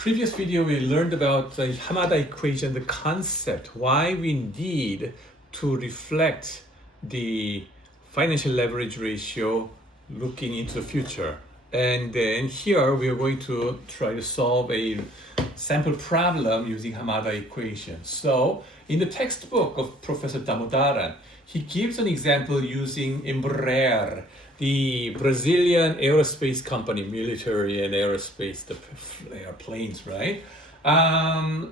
Previous video we learned about the Hamada equation, the concept, why we need to reflect the financial leverage ratio looking into the future. And then here we are going to try to solve a sample problem using Hamada equation. So in the textbook of Professor Damodaran, he gives an example using Embraer, the Brazilian aerospace company, military and aerospace, the airplanes, right?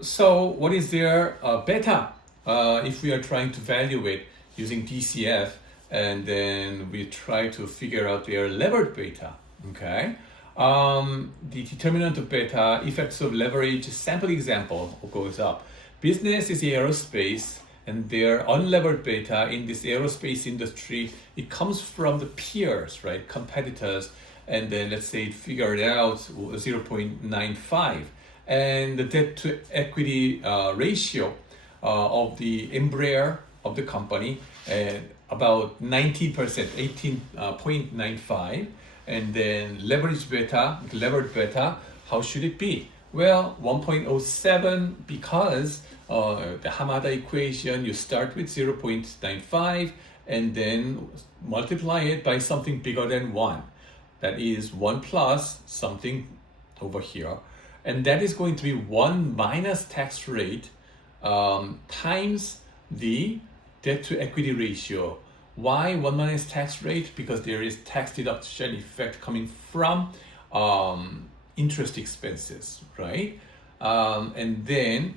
So what is their beta if we are trying to evaluate using DCF, and then we try to figure out their levered beta, okay? The determinant of beta, effects of leverage, sample example goes up. Business is aerospace, and their unlevered beta in this aerospace industry, it comes from the peers, right? Competitors, and then let's say it figured out 0.95. And the debt to equity ratio of the Embraer of the company, about 19%, 18.95. And then leverage beta, levered beta, how should it be? Well, 1.07, because the Hamada equation, you start with 0.95 and then multiply it by something bigger than 1. That is 1 plus something over here. And that is going to be 1 minus tax rate times the debt to equity ratio. Why 1 minus tax rate? Because there is tax deduction effect coming from interest expenses, right? And then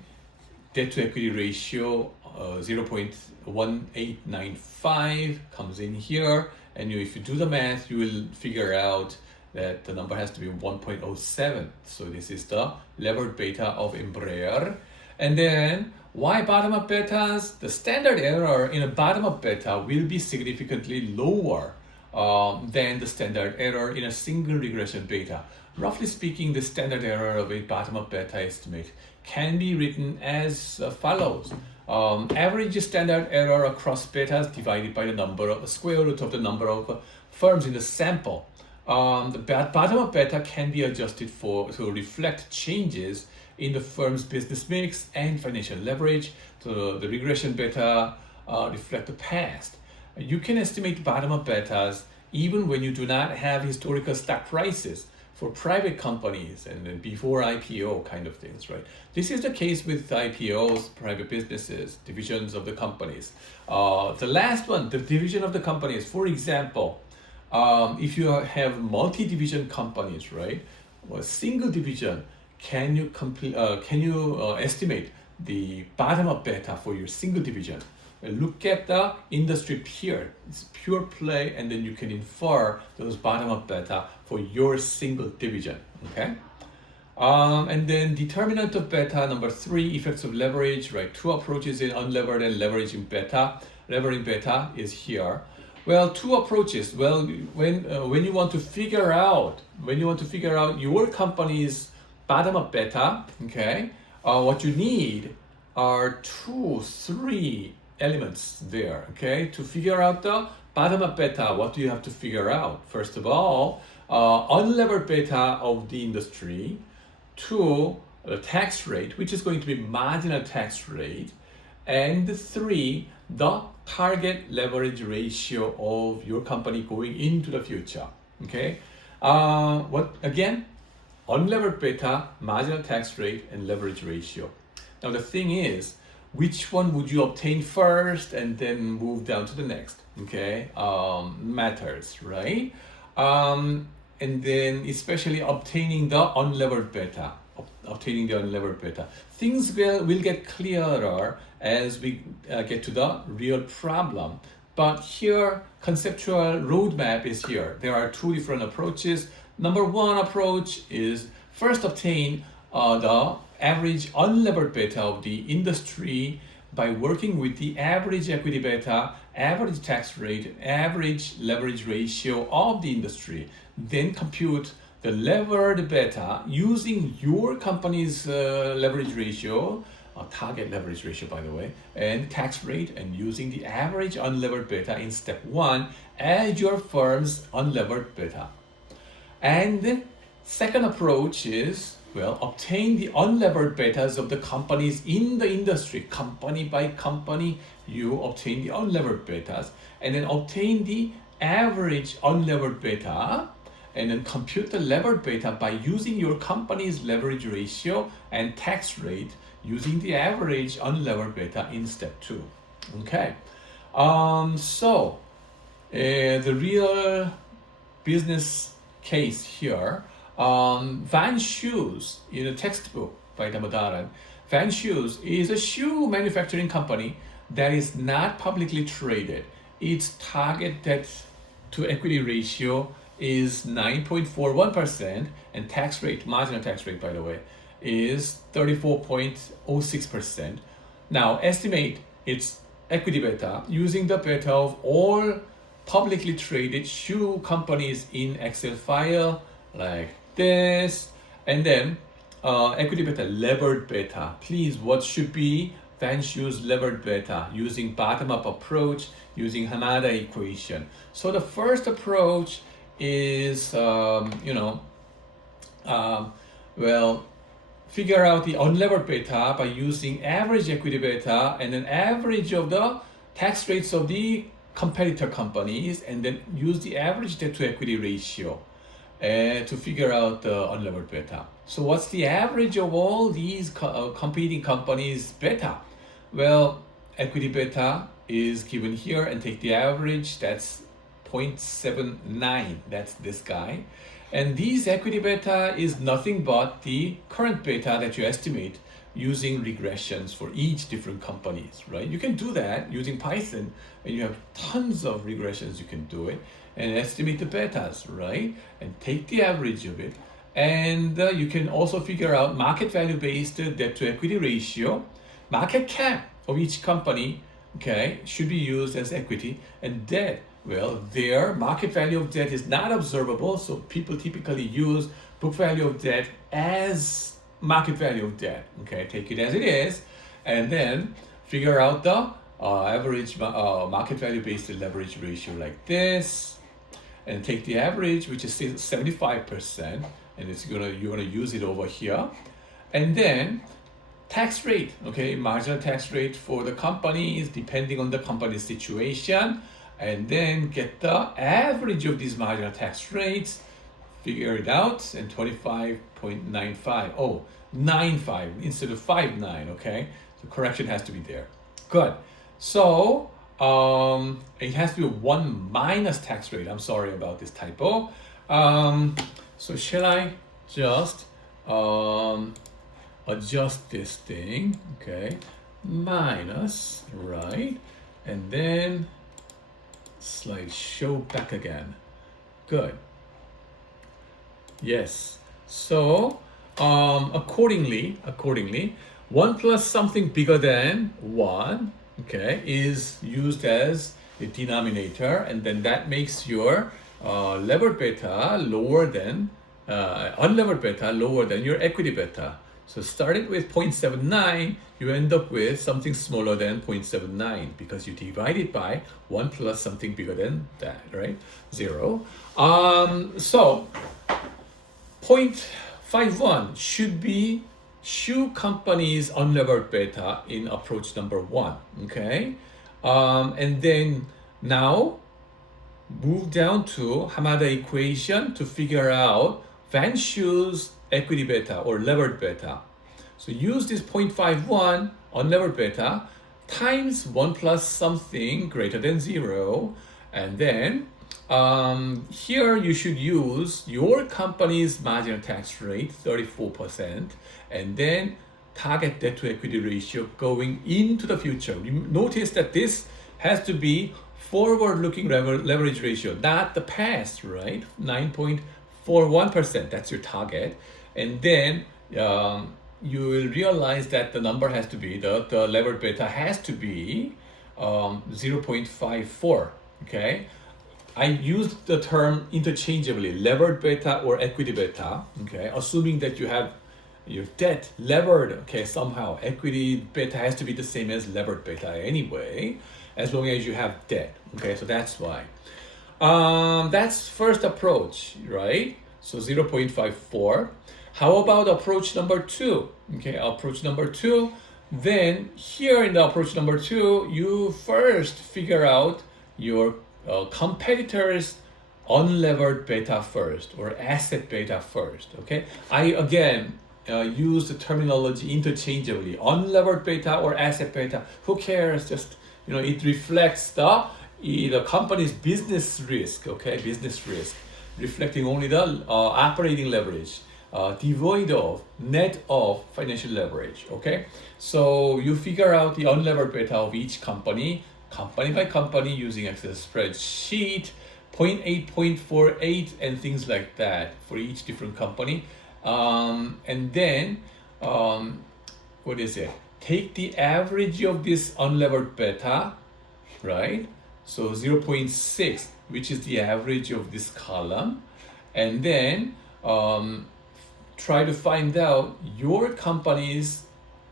debt to equity ratio 0.1895 comes in here, and if you do the math, you will figure out that the number has to be 1.07. So this is the levered beta of Embraer. And then why bottom-up betas? The standard error in a bottom-up beta will be significantly lower than the standard error in a single regression beta. Roughly speaking, the standard error of a bottom-up beta estimate can be written as follows. Average standard error across betas divided by the square root of the number of firms in the sample. The bottom-up beta can be adjusted to reflect changes in the firm's business mix and financial leverage. So the regression beta reflect the past. You can estimate bottom-up betas even when you do not have historical stock prices for private companies and then before IPO kind of things, right? This is the case with IPOs, private businesses, divisions of the companies. The last one, the division of the companies. For example, if you have multi-division companies, right, or a single division, can you estimate the bottom-up beta for your single division? Look at the industry peer. It's pure play, and then you can infer those bottom-up beta for your single division, okay? And then determinant of beta, number 3, effects of leverage, right? 2 approaches in unlevered and leveraging beta. Levering beta is here. Well, 2 approaches. Well, when you want to figure out your company's bottom-up beta, okay, what you need are 2-3 elements there, okay, to figure out the bottom-up beta. What do you have to figure out? First of all, unlevered beta of the industry. 2, the tax rate, which is going to be marginal tax rate. And 3, the target leverage ratio of your company going into the future, okay? What again? Unlevered beta, marginal tax rate, and leverage ratio. Now the thing is, which one would you obtain first and then move down to the next, okay? Matters, right? And then especially obtaining the unlevered beta. Things will get clearer as we get to the real problem. But here, conceptual roadmap is here. There are 2 different approaches. Number 1 approach is first obtain the average unlevered beta of the industry by working with the average equity beta, average tax rate, average leverage ratio of the industry. Then compute the levered beta using your company's leverage ratio, target leverage ratio by the way, and tax rate, and using the average unlevered beta in step 1 as your firm's unlevered beta. And second approach is Well, obtain the unlevered betas of the companies in the industry. Company by company, you obtain the unlevered betas, and then obtain the average unlevered beta, and then compute the levered beta by using your company's leverage ratio and tax rate using the average unlevered beta in step 2. Okay, the real business case here, Van Shoes in a textbook by Damodaran. Van Shoes is a shoe manufacturing company that is not publicly traded. Its target debt to equity ratio is 9.41%, and tax rate, marginal tax rate by the way, is 34.06%. Now estimate its equity beta using the beta of all publicly traded shoe companies in Excel file like this, and then equity beta, levered beta. Please, what should be Van Shoes levered beta using bottom-up approach using Hamada equation? So the first approach is figure out the unlevered beta by using average equity beta and an average of the tax rates of the competitor companies, and then use the average debt to equity ratio to figure out the unlevered beta. So what's the average of all these competing companies' beta? Well, equity beta is given here, and take the average, that's 0.79, that's this guy. And this equity beta is nothing but the current beta that you estimate using regressions for each different companies, right? You can do that using Python, and you have tons of regressions you can do it, and estimate the betas, right? And take the average of it. And you can also figure out market value based debt to equity ratio. Market cap of each company, okay, should be used as equity, and debt, well, their market value of debt is not observable, so people typically use book value of debt as market value of debt. Okay, take it as it is, and then figure out the average market value based leverage ratio like this, and take the average, which is 75%, and you're gonna use it over here, and then tax rate. Okay, marginal tax rate for the companies depending on the company's situation, and then get the average of these marginal tax rates, figure it out, and 25.95. Oh, 95 instead of 59, okay? So correction has to be there. Good. So it has to be 1 minus tax rate. I'm sorry about this typo. So shall I just adjust this thing, okay? Minus, right? And then slide show back again. Good. Yes. So accordingly, 1 plus something bigger than 1, okay, is used as the denominator, and then that makes your levered beta lower than unlevered beta lower than your equity beta. So starting with 0.79, you end up with something smaller than 0.79 because you divide it by 1 plus something bigger than that, right? 0. So 0.51 should be shoe company's unlevered beta in approach number 1, okay? And then now move down to Hamada equation to figure out Van Shoes equity beta or levered beta. So use this 0.51 unlevered beta times 1 plus something greater than 0, and then here you should use your company's marginal tax rate, 34%, and then target debt to equity ratio going into the future. You notice that this has to be forward-looking leverage ratio, not the past, right? 9.41%, that's your target. And then you will realize that the number has to be, the levered beta has to be 0.54, okay? I use the term interchangeably, levered beta or equity beta, okay? Assuming that you have your debt levered, okay, somehow. Equity beta has to be the same as levered beta anyway, as long as you have debt, okay? So that's why. That's first approach, right? So 0.54. How about approach number 2? Okay, approach number 2. Then here in the approach number 2, you first figure out your competitors' unlevered beta first or asset beta first. Okay, I again use the terminology interchangeably. Unlevered beta or asset beta, who cares? Just, it reflects the company's business risk. Okay, business risk, reflecting only the operating leverage, devoid of, net of financial leverage. Okay, so you figure out the unlevered beta of each company by company, using Excel spreadsheet, 0.8, 0.48, and things like that for each different company. And then, what is it? Take the average of this unlevered beta, right? So 0.6, which is the average of this column. And then try to find out your company's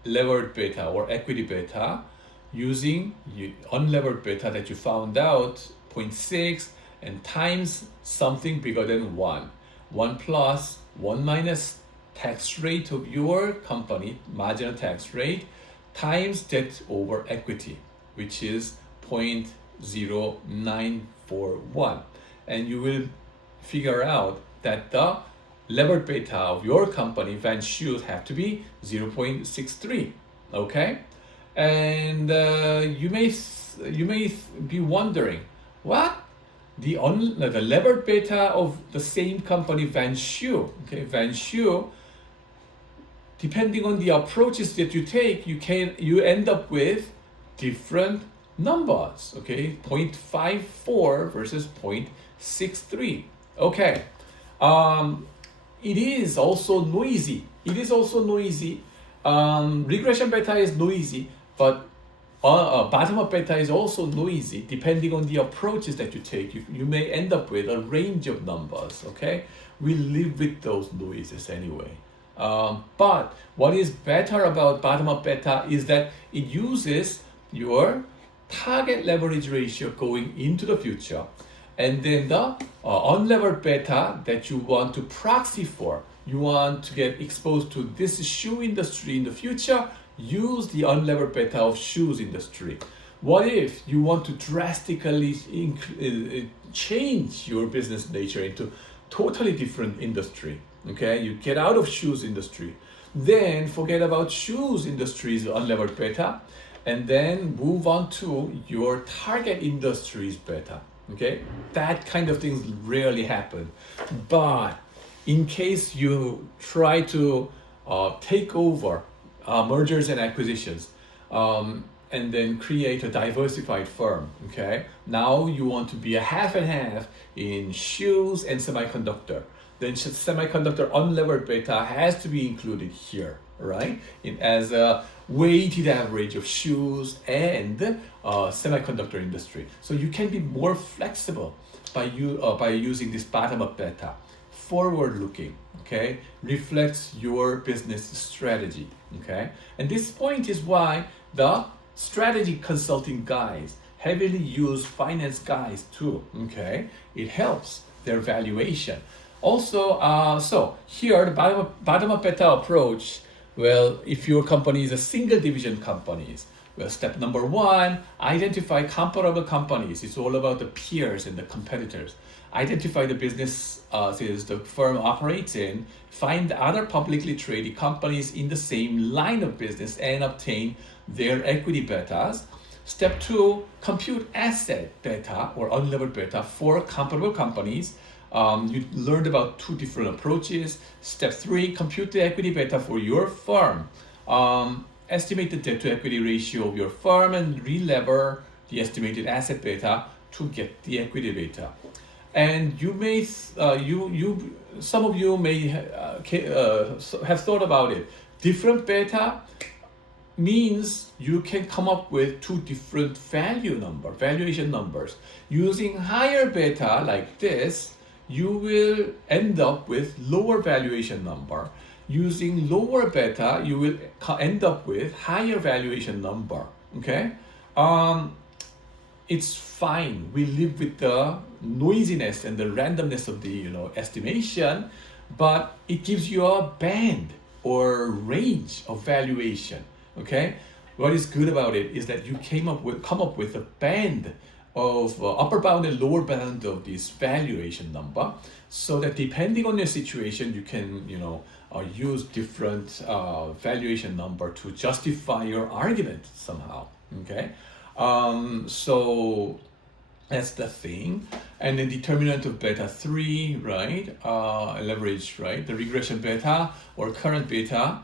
levered beta or equity beta using unlevered beta that you found out, 0.6, and times something bigger than 1. 1 plus 1 minus tax rate of your company, marginal tax rate, times debt over equity, which is 0.0941. And you will figure out that the levered beta of your company then should have to be 0.63. Okay, and you may be wondering, what? The levered beta of the same company, Vanshu. Okay, Vanshu, depending on the approaches that you take, you end up with different numbers. Okay, 0.54 versus 0.63. Okay, it is also noisy. Regression beta is noisy, but bottom-up beta is also noisy. Depending on the approaches that you take, you may end up with a range of numbers. Okay, we live with those noises anyway. But what is better about bottom-up beta is that it uses your target leverage ratio going into the future, and then the unlevered beta that you want to proxy for. You want to get exposed to this shoe industry in the future, use the unlevered beta of shoes industry. What if you want to drastically change your business nature into totally different industry? Okay, you get out of shoes industry, then forget about shoes industry's unlevered beta, and then move on to your target industry's beta. Okay, that kind of things rarely happen. But in case you try to take over mergers and acquisitions, and then create a diversified firm, okay? Now you want to be a half and half in shoes and semiconductor. Then semiconductor unlevered beta has to be included here, right? As a weighted average of shoes and semiconductor industry. So you can be more flexible by using this bottom-up beta. Forward-looking, okay? Reflects your business strategy, okay? And this point is why the strategy consulting guys heavily use finance guys too, okay? It helps their valuation. Also, so here the bottom-up beta approach, well, if your company is a single division companies, well, step number 1, identify comparable companies. It's all about the peers and the competitors. Identify the business the firm operates in, find other publicly traded companies in the same line of business and obtain their equity betas. Step 2, compute asset beta or unlevered beta for comparable companies. You learned about 2 different approaches. Step 3, compute the equity beta for your firm. Estimate the debt to equity ratio of your firm and relever the estimated asset beta to get the equity beta. And you may, some of you may have thought about it. Different beta means you can come up with 2 different valuation numbers. Using higher beta like this, you will end up with lower valuation number. Using lower beta, you will end up with higher valuation number. Okay, it's fine. We live with the noisiness and the randomness of the estimation, but it gives you a band or range of valuation. Okay, what is good about it is that you come up with a band of upper bound and lower bound of this valuation number, so that depending on your situation, you can use different valuation number to justify your argument somehow. Okay, so that's the thing. And then determinant of beta 3, right? Leverage, right? The regression beta or current beta.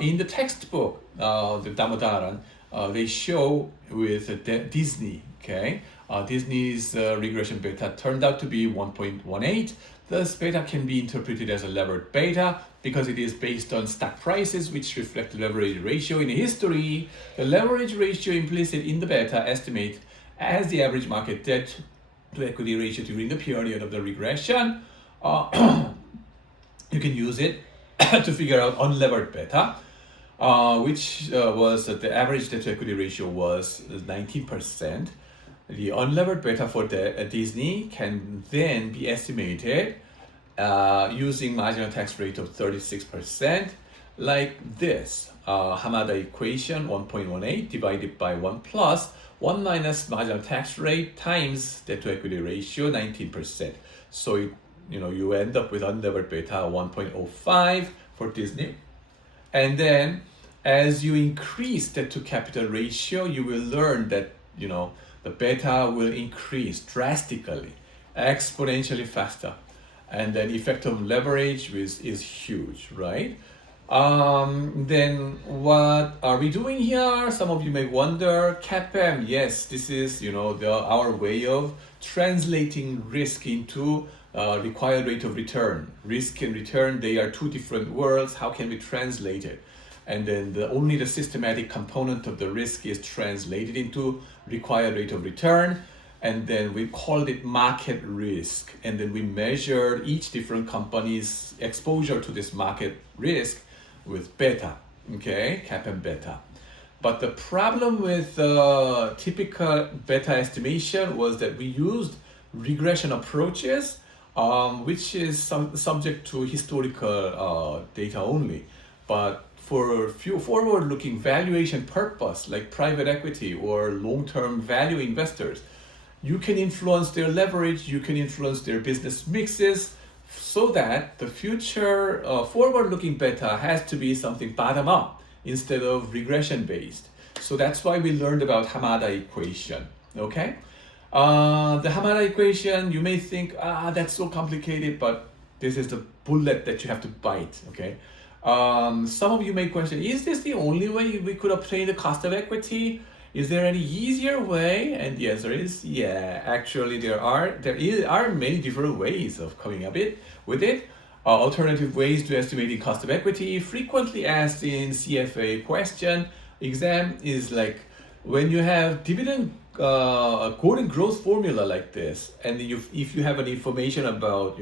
In the textbook, the Damodaran, they show with Disney, okay? Disney's regression beta turned out to be 1.18. Thus, beta can be interpreted as a levered beta because it is based on stock prices, which reflect the leverage ratio in history. The leverage ratio implicit in the beta estimate as the average market debt to equity ratio during the period of the regression. You can use it to figure out unlevered beta, which was the average debt to equity ratio was 19%. The unlevered beta for Disney can then be estimated using marginal tax rate of 36%, like this. Hamada equation 1.18 divided by 1 plus 1 minus marginal tax rate times debt to equity ratio 19%. So you end up with unlevered beta 1.05 for Disney. And then as you increase debt to capital ratio, you will learn that the beta will increase drastically, exponentially faster. And then effect of leverage is huge, right? Then what are we doing here? Some of you may wonder. CAPM, yes, this is our way of translating risk into required rate of return. Risk and return, they are two different worlds. How can we translate it? And then only the systematic component of the risk is translated into required rate of return. And then we called it market risk. And then we measured each different company's exposure to this market risk with beta, okay, CAPM beta. But the problem with typical beta estimation was that we used regression approaches, which is subject to historical data only. But for few forward-looking valuation purpose, like private equity or long-term value investors, you can influence their leverage, you can influence their business mixes, so that the future forward-looking beta has to be something bottom-up instead of regression-based. So that's why we learned about Hamada equation, okay? The Hamada equation, you may think, that's so complicated, but this is the bullet that you have to bite, okay? Some of you may question, is this the only way we could obtain the cost of equity? Is there any easier way? And the answer is, yeah, actually there are many different ways of coming up with it. Alternative ways to estimating cost of equity, frequently asked in CFA question exam, is like when you have dividend golden growth formula like this, and if you have an information about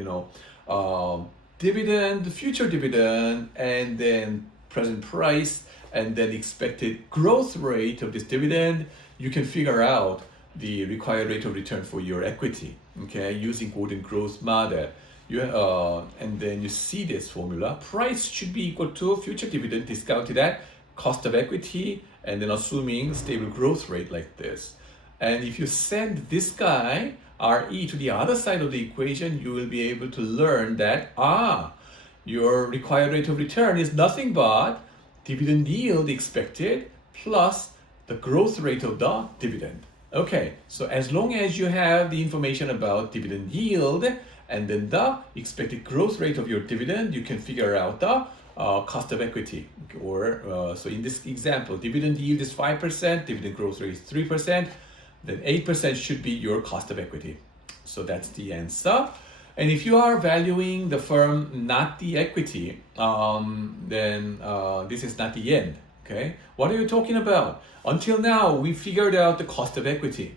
dividend, future dividend, and then present price, and then expected growth rate of this dividend, you can figure out the required rate of return for your equity, okay, using golden growth model. And then you see this formula. Price should be equal to future dividend discounted at cost of equity, and then assuming stable growth rate like this. And if you send this guy, RE, to the other side of the equation, you will be able to learn that, your required rate of return is nothing but dividend yield expected plus the growth rate of the dividend. Okay, so as long as you have the information about dividend yield and then the expected growth rate of your dividend, you can figure out the cost of equity. Or so in this example, dividend yield is 5%, dividend growth rate is 3%, then 8% should be your cost of equity. So that's the answer. And if you are valuing the firm, not the equity, then this is not the end, okay? What are you talking about? Until now, we figured out the cost of equity.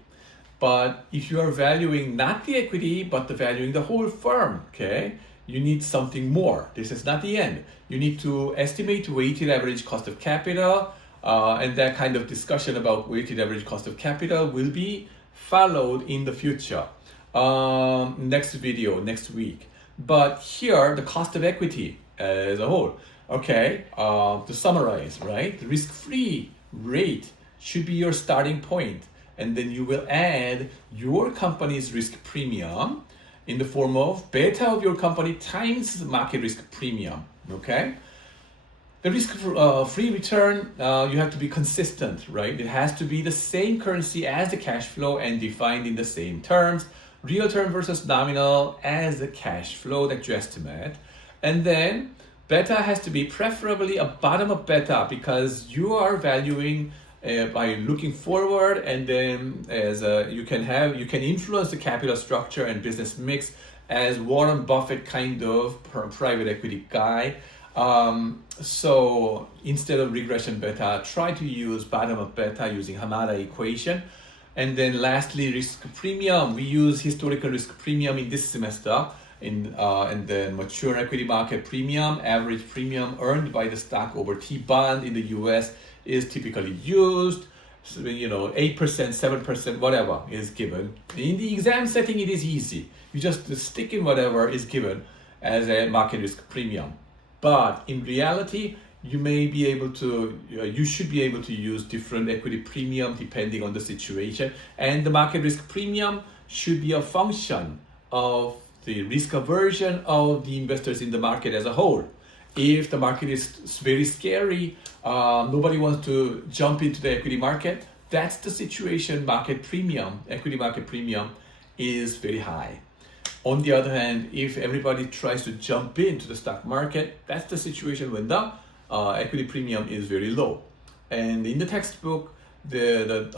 But if you are valuing not the equity, but valuing the whole firm, okay? You need something more. This is not the end. You need to estimate weighted average cost of capital, and that kind of discussion about weighted average cost of capital will be followed in the future. Next video, next week. but here the cost of equity as a whole. Okay, to summarize, right? The risk-free rate should be your starting point, and then you will add your company's risk premium in the form of beta of your company times market risk premium. Okay. The risk-free return, you have to be consistent, right? It has to be the same currency as the cash flow and defined in the same terms. Real term versus nominal as the cash flow that you estimate. And then beta has to be preferably a bottom-up beta because you are valuing by looking forward, and then as you can influence the capital structure and business mix as Warren Buffett kind of private equity guy. So instead of regression beta, try to use bottom-up beta using Hamada equation. And then lastly, risk premium. We use historical risk premium in this semester. And then mature equity market premium, average premium earned by the stock over T-bond in the US is typically used. So, 8%, 7%, whatever is given. In the exam setting, it is easy. You just stick in whatever is given as a market risk premium. But in reality, you should be able to use different equity premium depending on the situation. And the market risk premium should be a function of the risk aversion of the investors in the market as a whole. If the market is very scary, nobody wants to jump into the equity market, that's the situation. Equity market premium is very high. On the other hand, if everybody tries to jump into the stock market, that's the situation when the equity premium is very low. And in the textbook, the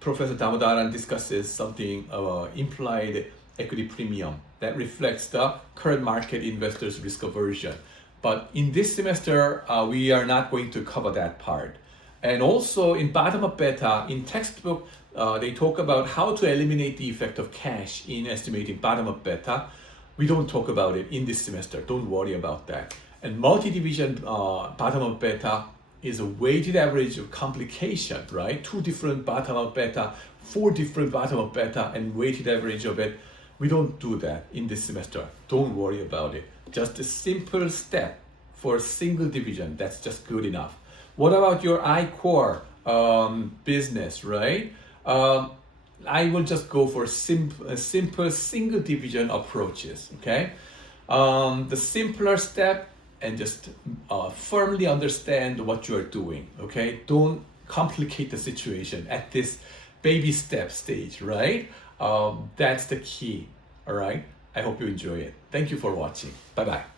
Professor Damodaran discusses something implied equity premium that reflects the current market investors' risk aversion. But in this semester, we are not going to cover that part. And also in bottom-up beta, in textbook, they talk about how to eliminate the effect of cash in estimating bottom-up beta. We don't talk about it in this semester. Don't worry about that. And multi-division bottom-up beta is a weighted average of complication, right? 2 different bottom-up beta, 4 different bottom-up beta, and weighted average of it. We don't do that in this semester. Don't worry about it. Just a simple step for a single division. That's just good enough. What about your I-core business, right? I will just go for simple single division approaches, okay? The simpler step, and just firmly understand what you are doing, okay? Don't complicate the situation at this baby step stage, right? That's the key, all right? I hope you enjoy it. Thank you for watching. Bye-bye.